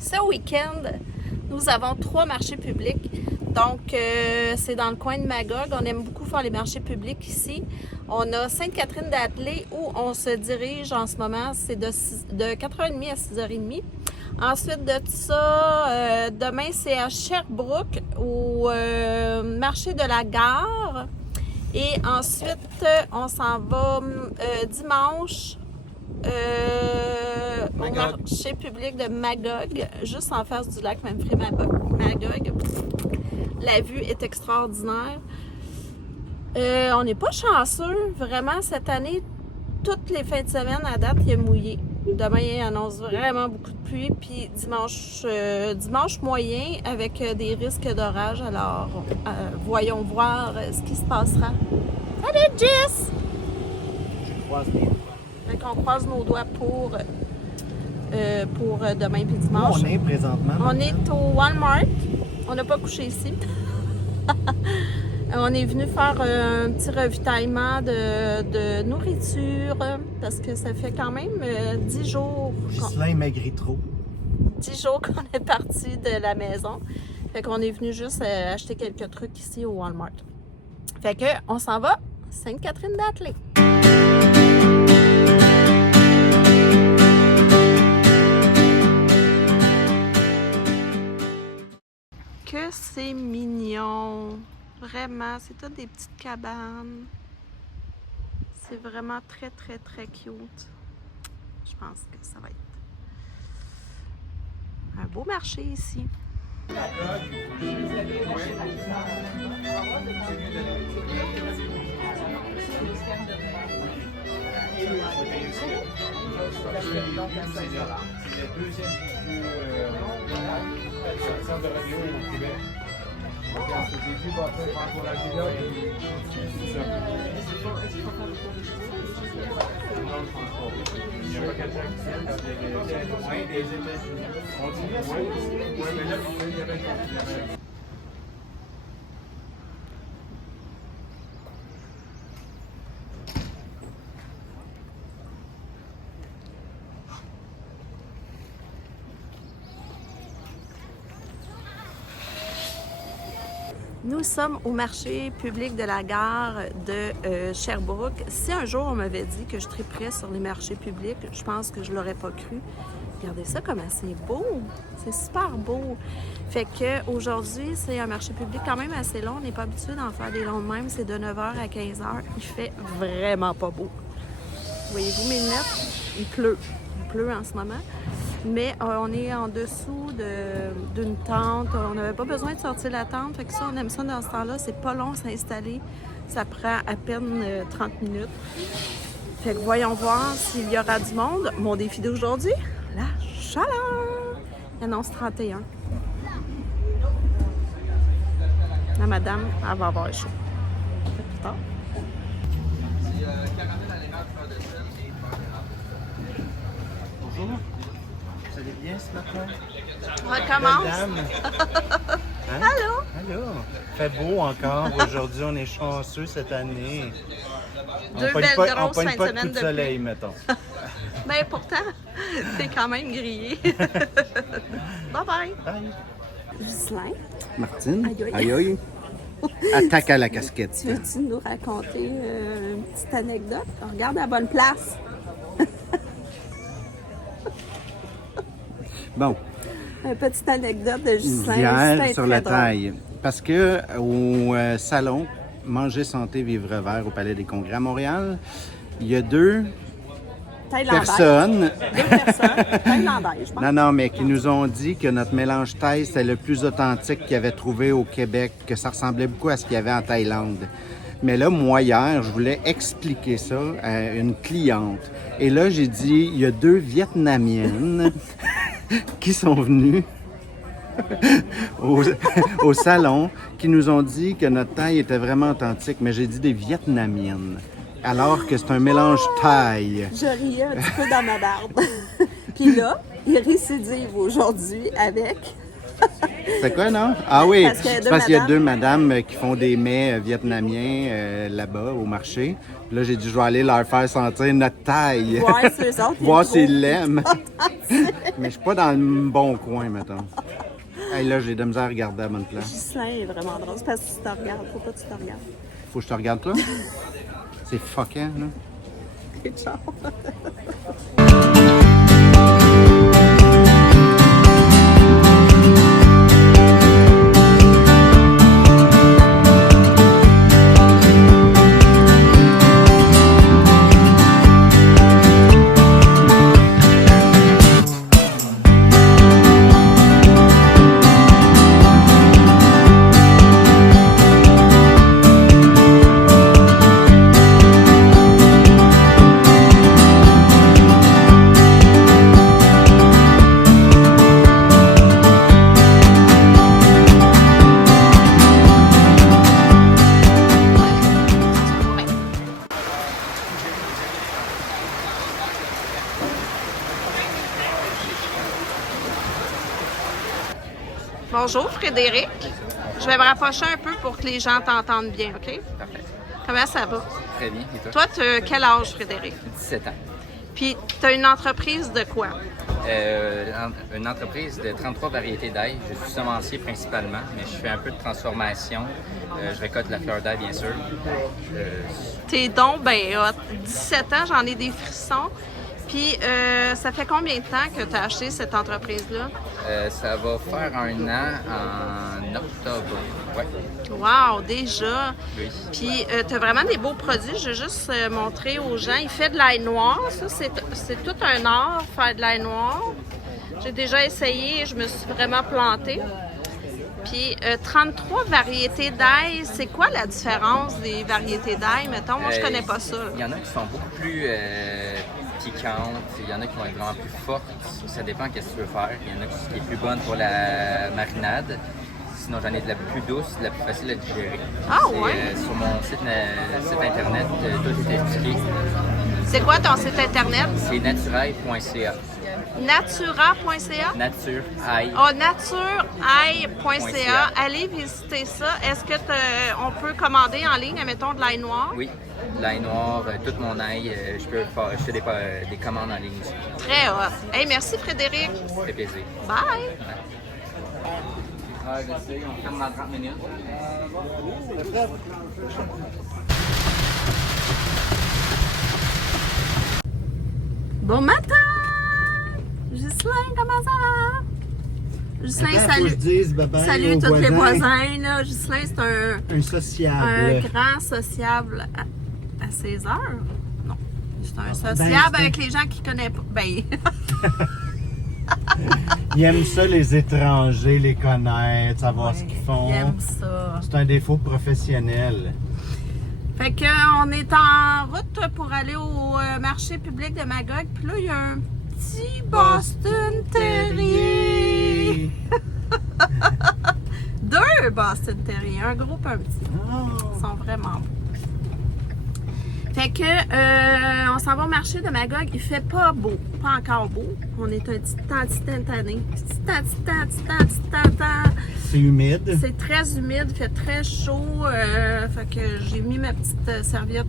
Ce week-end, nous avons 3 marchés publics. Donc, c'est dans le coin de Magog. On aime beaucoup faire les marchés publics ici. On a Sainte-Catherine-d'Atlée où on se dirige en ce moment. C'est de 4h30 à 6h30. Ensuite de ça, demain, c'est à Sherbrooke au marché de la gare. Et ensuite, on s'en va dimanche au marché public de Magog, juste en face du lac Memphremagog. La vue est extraordinaire. On n'est pas chanceux, vraiment, cette année. Toutes les fins de semaine, à date, il est mouillé. Demain, il annonce vraiment beaucoup de pluie. Puis dimanche moyen, avec des risques d'orage. Alors, voyons voir ce qui se passera. Salut, Jess! Je croise mes doigts. Fait qu'on croise nos doigts pour demain et dimanche. Où on est présentement? On est au Walmart. On n'a pas couché ici. On est venu faire un petit ravitaillement de nourriture parce que ça fait quand même 10 jours. Ghislain maigrit trop. 10 jours qu'on est parti de la maison. Fait qu'on est venu juste acheter quelques trucs ici au Walmart. Fait que on s'en va Sainte-Catherine-d'Atlée. Que c'est mignon! Vraiment, c'est toutes des petites cabanes. C'est vraiment très, très, très cute. Je pense que ça va être un beau marché ici. Nous sommes au marché public de la gare de Sherbrooke. Si un jour on m'avait dit que je triperais sur les marchés publics, je pense que je l'aurais pas cru. Regardez ça comme c'est beau! C'est super beau! Fait que aujourd'hui, c'est un marché public quand même assez long. On n'est pas habitué d'en faire des longs de même. C'est de 9h à 15h. Il fait vraiment pas beau. Voyez-vous mes lunettes? Il pleut. Il pleut en ce moment. Mais on est en dessous d'une tente. On n'avait pas besoin de sortir la tente. Fait que ça, on aime ça dans ce temps-là. C'est pas long s'installer. Ça prend à peine 30 minutes. Fait que voyons voir s'il y aura du monde. Mon défi d'aujourd'hui, la chaleur. Il annonce 31. La madame, elle va avoir chaud. C'est plus tard. Bonjour. Vous allez bien ce matin? On recommence. Hein? Allô? Allô? Fait beau encore. Aujourd'hui, on est chanceux cette année. Deux on belles pogne grosses pas fins de de semaine coup de de soleil, mettons. Ben pourtant, t'es quand même grillé. Bye bye. Bye. Ghislain, Martine? Aïe, aïe. Aïe aïe. Attaque à la casquette. veux-tu nous raconter une petite anecdote? On regarde à la bonne place. Bon, Une petite anecdote de Ghislain. hier Ghislain est sur très la drôle. taille. Parce que au salon Manger, santé, vivre vert au Palais des Congrès à Montréal, il y a deux Thaïlandaise. personnes. Deux personnes. Thaïlandaises, je pense. Non, mais qui nous ont dit que notre mélange thaï, c'était le plus authentique qu'ils avaient trouvé au Québec, que ça ressemblait beaucoup à ce qu'il y avait en Thaïlande. Mais là, moi, hier, je voulais expliquer ça à une cliente. Et là, j'ai dit, il y a deux Vietnamiennes qui sont venues au salon, qui nous ont dit que notre thaï était vraiment authentique. Mais j'ai dit des Vietnamiennes, alors que c'est un mélange thaï. Je riais un petit peu dans ma barbe. Puis là, il récidive aujourd'hui avec C'est quoi, non? Ah oui, Parce qu'il y a c'est deux parce qu'il y a madames. deux madames qui font des mets vietnamiens là-bas au marché. Là, j'ai dit, je vais aller leur faire sentir notre taille. Voir si eux autres, ils Voir trouvent. s'ils l'aiment. Mais je suis pas dans le bon coin, mettons. Hey, là, j'ai de la misère à regarder à la bonne place. Ghislain est vraiment drôle. C'est parce que tu te regardes. Faut pas que tu te regardes. Faut que je te regarde, toi? C'est fuckant, là. Et ciao. Bonjour Frédéric. Je vais me rapprocher un peu pour que les gens t'entendent bien, OK? Parfait. Comment ça va? Très bien. Et toi? Toi, tu as quel âge, Frédéric? 17 ans. Puis, tu as une entreprise de quoi? Une entreprise de 33 variétés d'ail. Je suis semencier principalement, mais je fais un peu de transformation. Je récolte la fleur d'ail, bien sûr. T'es donc ben hot. 17 ans, j'en ai des frissons. Puis, ça fait combien de temps que tu as acheté cette entreprise-là? Ça va faire 1 an en octobre. Ouais. Wow, déjà! Oui. Puis, tu as vraiment des beaux produits. Je vais juste montrer aux gens. Il fait de l'ail noir. Ça, c'est tout un art, faire de l'ail noir. J'ai déjà essayé et je me suis vraiment plantée. Puis, 33 variétés d'ail. C'est quoi la différence des variétés d'ail, mettons? Moi, je connais pas ça. Il y en a qui sont beaucoup plus piquantes. Il y en a qui vont être vraiment plus fortes. Ça dépend de ce que tu veux faire. Il y en a qui est plus bonne pour la marinade. Sinon, j'en ai de la plus douce, de la plus facile à digérer. Ah ouais? Sur mon site internet, tout est expliqué. C'est quoi ton site internet? C'est naturail.ca. Natura.ca? Naturail. Oh, naturail.ca. Allez visiter ça. Est-ce que on peut commander en ligne, mettons, de l'ail noir? Oui, l'ail noir, tout mon ail. Je fais des commandes en ligne aussi. Très hot. Hey, merci Frédéric. Ça fait plaisir. Bye! On ferme dans 30 minutes. Bon matin! Ghislain, comment ça va? Ghislain, Attends, faut que salut. je dise bye-bye Salut aux tous les voisins. voisins. Là. Ghislain, c'est Un un sociable. grand sociable à 16 heures. Non. C'est un Ben, sociable c'est- avec les gens qui connaissent pas. Ben, Il aime ça, les étrangers, les connaître, savoir ce qu'ils font. il aime ça. C'est un défaut professionnel. Fait que on est en route pour aller au marché public de Magog. Puis là, il y a un petit Boston Terrier. Deux Boston Terrier, un gros et un petit. Ils sont vraiment beaux. Fait que on s'en va au marché de Magog. Il fait pas beau, pas encore beau. On est un petit tanné. C'est humide. C'est très humide, il fait très chaud. Fait que j'ai mis ma petite serviette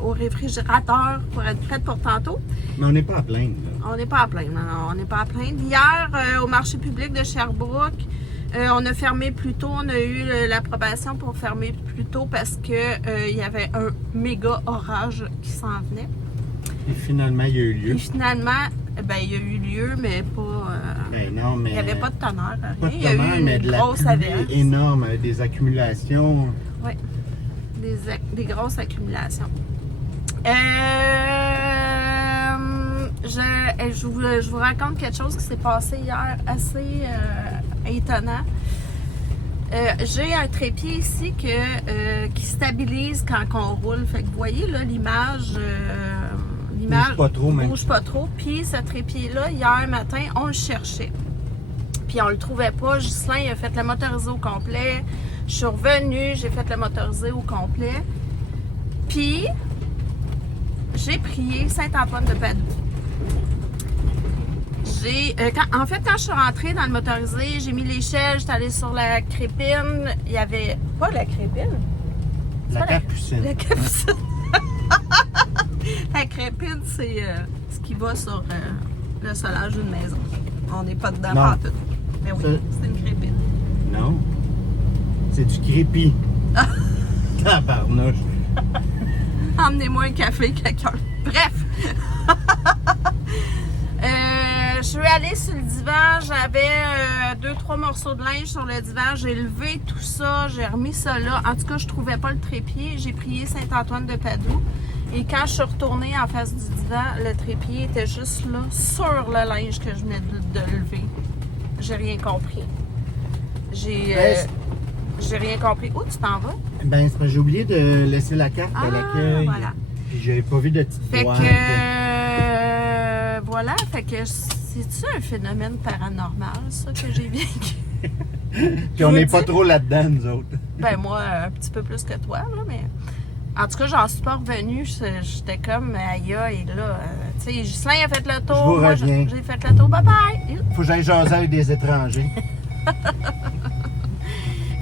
au réfrigérateur pour être prête pour tantôt. Mais on n'est pas à plaindre. Là. On n'est pas à plaindre, non, on n'est pas à plaindre. Hier, au marché public de Sherbrooke, on a fermé plus tôt. On a eu l'approbation pour fermer plus tôt parce que il y avait un méga orage qui s'en venait. Et finalement, il y a eu lieu. Et finalement, ben, il y a eu lieu, mais pas. Ben non, mais. Il n'y avait pas de tonnerre, rien. Pas de Il y a eu tonnerre, mais une de la grosse pluie averse. énorme, des accumulations. Oui, des grosses accumulations. Je vous raconte quelque chose qui s'est passé hier assez étonnant. J'ai un trépied ici qui stabilise quand on roule. Fait que vous voyez là l'image. Bouge pas trop, même. Bouge pas trop. Puis ce trépied-là, hier matin, on le cherchait. Puis on le trouvait pas. Ghislain, il a fait le motorisé au complet. Je suis revenue, j'ai fait le motorisé au complet. Puis, j'ai prié Saint-Antoine de Padoue. En fait, quand je suis rentrée dans le motorisé, j'ai mis l'échelle, j'étais allée sur la crépine. Il y avait... Pas la crépine? La capucine. La capucine. La crépine, c'est ce qui va sur le solage d'une maison. On n'est pas dedans Non. tout. Mais oui, c'est une crépine. Non. C'est du crépi. Tabarnouche. Emmenez-moi un café, quelqu'un. Bref. Je suis allée sur le divan, j'avais 2-3 morceaux de linge sur le divan, j'ai levé tout ça, j'ai remis ça là. En tout cas, je trouvais pas le trépied, j'ai prié Saint-Antoine de Padoue. Et quand je suis retournée en face du divan, le trépied était juste là, sur le linge que je venais de lever. J'ai rien compris. J'ai rien compris. Où tu t'en vas? Ben, c'est parce que j'ai oublié de laisser la carte à l'accueil. Voilà. Puis j'avais pas vu de petite Fait boîte. que... voilà, fait que c'est-tu un phénomène paranormal, ça, que j'ai vécu? Puis on n'est pas trop là-dedans, nous autres. Ben moi, un petit peu plus que toi, là, mais... En tout cas, j'en suis pas revenue. J'étais comme, aïe, aïe, là. Tu sais, Ghislain a fait le tour. Je vous reviens. J'ai fait le tour. Bye bye! Faut que j'aille jaser avec des étrangers.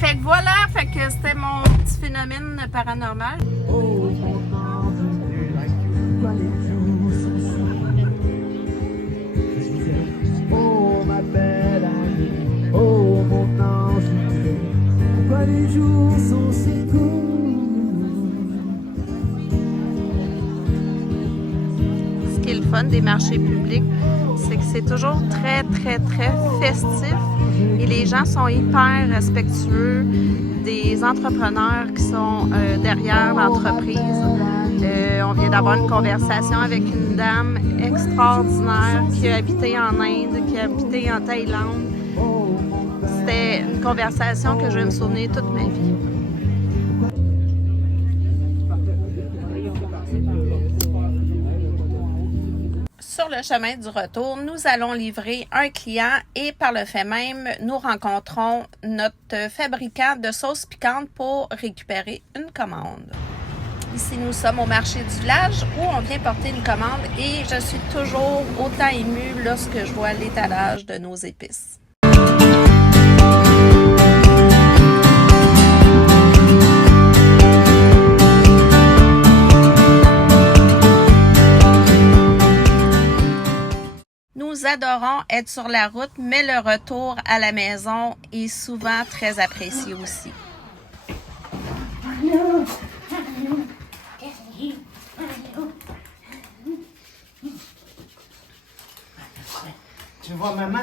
Fait que voilà, fait que c'était mon petit phénomène paranormal. Oh ma belle amie, oh mon ange, pourquoi les jours sont si courts? Ce qui est le fun des marchés publics, c'est que c'est toujours très, très, très festif et les gens sont hyper respectueux des entrepreneurs qui sont derrière l'entreprise. On vient d'avoir une conversation avec une dame extraordinaire qui a habité en Inde, qui a habité en Thaïlande. C'était une conversation que je vais me souvenir toute ma vie. Sur le chemin du retour, nous allons livrer un client et par le fait même, nous rencontrons notre fabricant de sauce piquante pour récupérer une commande. Ici, nous sommes au marché du village où on vient porter une commande et je suis toujours autant émue lorsque je vois l'étalage de nos épices. Nous adorons être sur la route, mais le retour à la maison est souvent très apprécié aussi. Tu vois, maman?